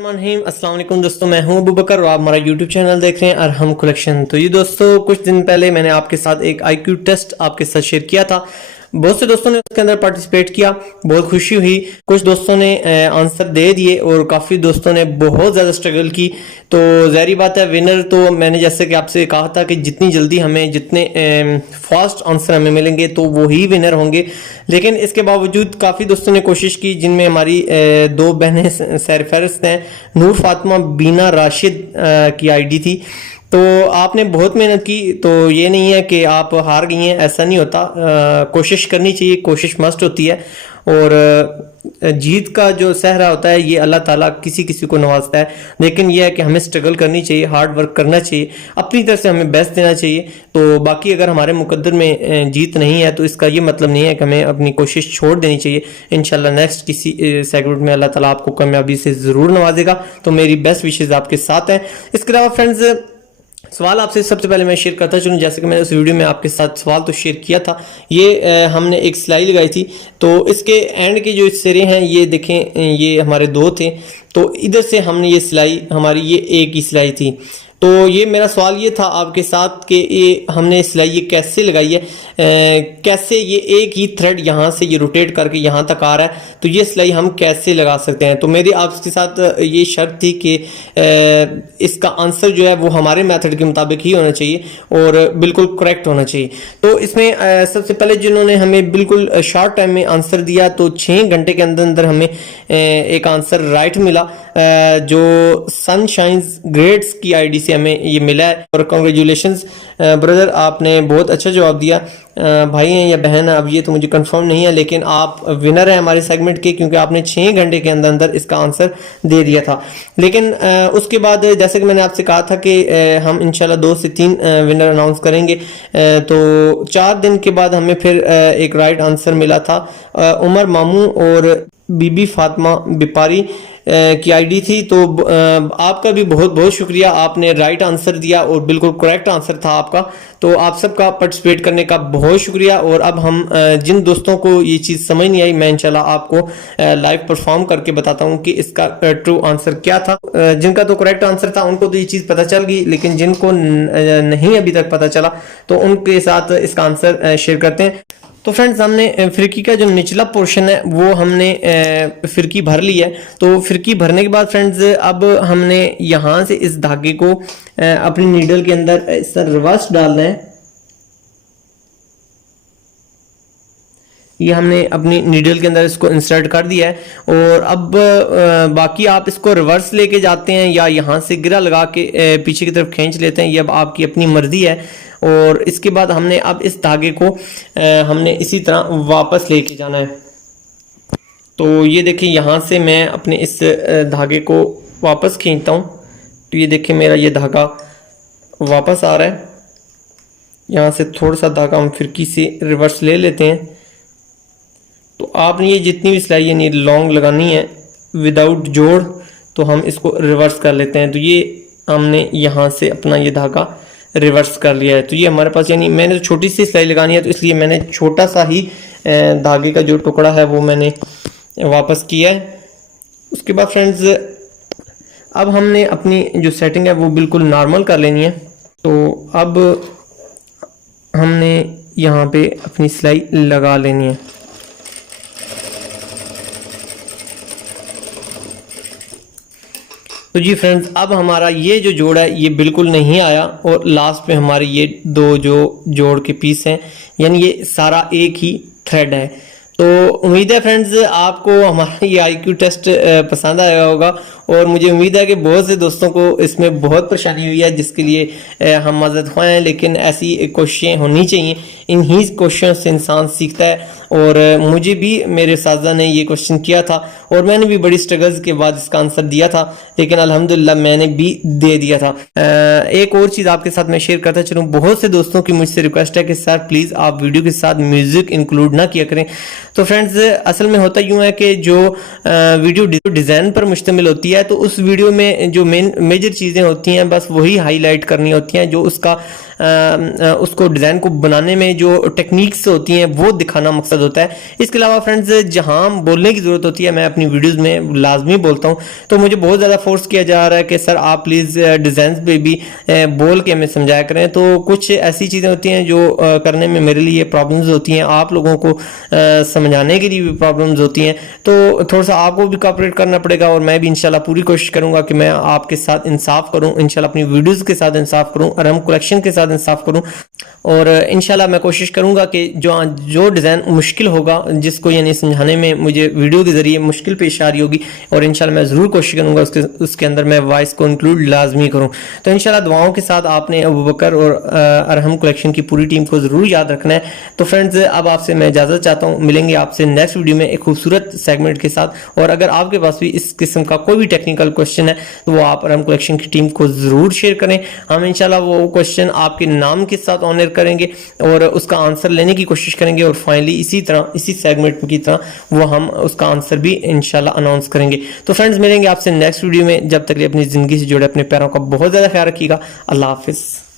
बिस्मिल्लाहिर्रहमानिर्रहीम। अस्सलाम वालेकुम दोस्तों, मैं हूं अबू बकर और आप हमारा यूट्यूब चैनल देख रहे हैं अरहम कलेक्शन। तो ये दोस्तों कुछ दिन पहले मैंने आपके साथ एक आईक्यू टेस्ट आपके साथ शेयर किया था। बहुत से दोस्तों ने उसके अंदर पार्टिसिपेट किया, बहुत खुशी हुई। कुछ दोस्तों ने आंसर दे दिए और काफ़ी दोस्तों ने बहुत ज़्यादा स्ट्रगल की। तो ज़ाहिर बात है विनर तो मैंने जैसे कि आपसे कहा था कि जितनी जल्दी हमें जितने फास्ट आंसर हमें मिलेंगे तो वो ही विनर होंगे। लेकिन इसके बावजूद काफ़ी दोस्तों ने कोशिश की, जिनमें हमारी दो बहनें सैर फहरिस्त हैं। नूर फातिमा बीना राशिद की आईडी थी। तो आपने बहुत मेहनत की, तो ये नहीं है कि आप हार गई हैं, ऐसा नहीं होता। कोशिश करनी चाहिए, कोशिश मस्ट होती है। और जीत का जो सहरा होता है ये अल्लाह ताला किसी किसी को नवाजता है। लेकिन यह है कि हमें स्ट्रगल करनी चाहिए, हार्ड वर्क करना चाहिए, अपनी तरफ से हमें बेस्ट देना चाहिए। तो बाकी अगर हमारे मुकद्दर में जीत नहीं है तो इसका ये मतलब नहीं है कि हमें अपनी कोशिश छोड़ देनी चाहिए। इंशाल्लाह नेक्स्ट किसी सेगमेंट में अल्लाह ताला आपको कामयाबी से ज़रूर नवाजेगा। तो मेरी बेस्ट विशेज़ आपके साथ हैं। इसके अलावा फ्रेंड्स, सवाल आपसे सबसे पहले मैं शेयर करता चलूँ। जैसे कि मैंने उस वीडियो में आपके साथ सवाल तो शेयर किया था। ये हमने एक सिलाई लगाई थी, तो इसके एंड के जो सिरे हैं ये देखें, ये हमारे दो थे। तो इधर से हमने ये सिलाई, हमारी ये एक ही सिलाई थी। तो ये मेरा सवाल ये था आपके साथ कि ये हमने सिलाई ये कैसे लगाई है, कैसे ये एक ही थ्रेड यहाँ से ये रोटेट करके यहाँ तक आ रहा है, तो ये सिलाई हम कैसे लगा सकते हैं। तो मेरी आपके साथ ये शर्त थी कि इसका आंसर जो है वो हमारे मेथड के मुताबिक ही होना चाहिए और बिल्कुल करेक्ट होना चाहिए। तो इसमें सबसे पहले जिन्होंने हमें बिल्कुल शॉर्ट टाइम में आंसर दिया, तो 6 घंटे के अंदर अंदर हमें एक आंसर राइट मिला, जो सनशाइन्स ग्रेड्स की आईडी से हमें ये मिला है। और कॉन्ग्रेचुलेशंस ब्रदर, आपने बहुत अच्छा जवाब दिया। भाई हैं या बहन है अब ये तो मुझे कंफर्म नहीं है, लेकिन आप विनर हैं हमारे सेगमेंट के, क्योंकि आपने 6 घंटे के अंदर अंदर इसका आंसर दे दिया था। लेकिन उसके बाद जैसे कि मैंने आपसे कहा था कि हम इंशाल्लाह 2 से 3 विनर अनाउंस करेंगे। तो 4 दिन के बाद हमें फिर एक राइट आंसर मिला था। उमर मामू और बीबी फातिमा बिपारी की आईडी थी। तो आपका भी बहुत बहुत शुक्रिया, आपने राइट आंसर दिया और बिल्कुल करेक्ट आंसर था आपका। तो आप सबका पार्टिसिपेट करने का बहुत शुक्रिया। और अब हम जिन दोस्तों को ये चीज़ समझ नहीं आई, मैं इंशाल्लाह आपको लाइव परफॉर्म करके बताता हूँ कि इसका ट्रू आंसर क्या था। जिनका तो करेक्ट आंसर था उनको तो ये चीज़ पता चल गई, लेकिन जिनको नहीं अभी तक पता चला तो उनके साथ इसका आंसर शेयर करते हैं। तो फ्रेंड्स, हमने फिरकी का जो निचला पोर्शन है वो हमने फिरकी भर ली है। तो फिरकी भरने के बाद फ्रेंड्स, अब हमने यहाँ से इस धागे को अपनी नीडल के अंदर इस तरह रिवर्स डालना है। ये हमने अपनी नीडल के अंदर इसको इंसर्ट कर दिया है। और अब बाकी आप इसको रिवर्स लेके जाते हैं या यहाँ से गिरा लगा के पीछे की तरफ खींच लेते हैं, ये अब आपकी अपनी मर्जी है। और इसके बाद हमने अब इस धागे को हमने इसी तरह वापस लेके जाना है। तो ये देखिए, यहाँ से मैं अपने इस धागे को वापस खींचता हूँ, तो ये देखिए मेरा ये धागा वापस आ रहा है। यहाँ से थोड़ा सा धागा हम फिरकी से रिवर्स ले लेते हैं। तो आपने ये जितनी भी सिलाई यानी लॉन्ग लगानी है विदाउट जोड़, तो हम इसको रिवर्स कर लेते हैं। तो ये हमने यहाँ से अपना ये धागा रिवर्स कर लिया है। तो ये हमारे पास, यानी मैंने तो छोटी सी सिलाई लगानी है तो इसलिए मैंने छोटा सा ही धागे का जो टुकड़ा है वो मैंने वापस किया है। उसके बाद फ्रेंड्स, अब हमने अपनी जो सेटिंग है वो बिल्कुल नॉर्मल कर लेनी है। तो अब हमने यहाँ पे अपनी सिलाई लगा लेनी है। तो जी फ्रेंड्स, अब हमारा ये जो जोड़ है ये बिल्कुल नहीं आया और लास्ट में हमारे ये दो जो जोड़ के पीस हैं, यानी ये सारा एक ही थ्रेड है। तो उम्मीद है फ्रेंड्स आपको हमारा ये आईक्यू टेस्ट पसंद आया होगा। और मुझे उम्मीद है कि बहुत से दोस्तों को इसमें बहुत परेशानी हुई है, जिसके लिए हम मदद ख्वाह हैं। लेकिन ऐसी कोशिशें होनी चाहिए, इन्हीं कोशिशों से इंसान सीखता है। और मुझे भी मेरे साजा ने ये क्वेश्चन किया था और मैंने भी बड़ी स्ट्रगल्स के बाद इसका आंसर दिया था, लेकिन अल्हम्दुलिल्लाह मैंने भी दे दिया था। एक और चीज़ आपके साथ मैं शेयर करता चलूँ, बहुत से दोस्तों की मुझसे रिक्वेस्ट है कि सर प्लीज़ आप वीडियो के साथ म्यूज़िक इंक्लूड ना किया करें। तो फ्रेंड्स, असल में होता यूँ है कि जो वीडियो डिज़ाइन पर मुश्तमिल होती है है तो उस वीडियो में जो मेजर चीज़ें होती हैं बस वही हाईलाइट करनी होती हैं, जो उसका उसको डिज़ाइन को बनाने में जो टेक्निक्स होती हैं वो दिखाना मकसद होता है। इसके अलावा फ्रेंड्स जहां बोलने की ज़रूरत होती है मैं अपनी वीडियोस में लाजमी बोलता हूं, तो मुझे बहुत ज़्यादा फोर्स किया जा रहा है कि सर आप प्लीज़ डिज़ाइन पे भी बोल के हमें समझाया करें। तो कुछ ऐसी चीज़ें होती हैं जो करने में मेरे लिए प्रॉब्लम्स होती हैं, आप लोगों को समझाने के लिए भी प्रॉब्लम्स होती हैं, तो थोड़ा सा आपको भी कोऑपरेट करना पड़ेगा और मैं भी इंशाल्लाह पूरी कोशिश करूंगा कि मैं आपके साथ इंसाफ करूं, इंशाल्लाह अपनी वीडियोस के साथ इंसाफ करूं और हम कलेक्शन के साथ इंसाफ करूं। और इंशाल्लाह मैं कोशिश करूंगा कि जो डिज़ाइन मुश्किल होगा, जिसको यानी समझाने में मुझे वीडियो के ज़रिए मुश्किल पेश आ रही होगी, और इंशाल्लाह मैं ज़रूर कोशिश करूंगा उसके अंदर मैं वॉइस को इंक्लूड लाजमी करूं। तो इंशाल्लाह दुआओं के साथ आपने अबू बकर और अरहम कलेक्शन की पूरी टीम को ज़रूर याद रखना है। तो फ्रेंड्स अब आपसे मैं इजाज़त चाहता हूँ, मिलेंगे आपसे नेक्स्ट वीडियो में एक खूबसूरत सेगमेंट के साथ। और अगर आपके पास भी इस किस्म का कोई भी टेक्निकल क्वेश्चन है तो वो आप अरहम कलेक्शन की टीम को ज़रूर शेयर करें, हम इंशाल्लाह वो क्वेश्चन आपके नाम के साथ ऑनर करेंगे और उसका आंसर लेने की कोशिश करेंगे, और फाइनली इसी तरह इसी सेगमेंट की तरह वो हम उसका आंसर भी इंशाल्लाह अनाउंस करेंगे। तो फ्रेंड्स मिलेंगे आपसे नेक्स्ट वीडियो में, जब तक अपनी ज़िंदगी से जुड़े अपने प्यारों का बहुत ज़्यादा ख्याल रखिएगा। अल्लाह हाफिज़।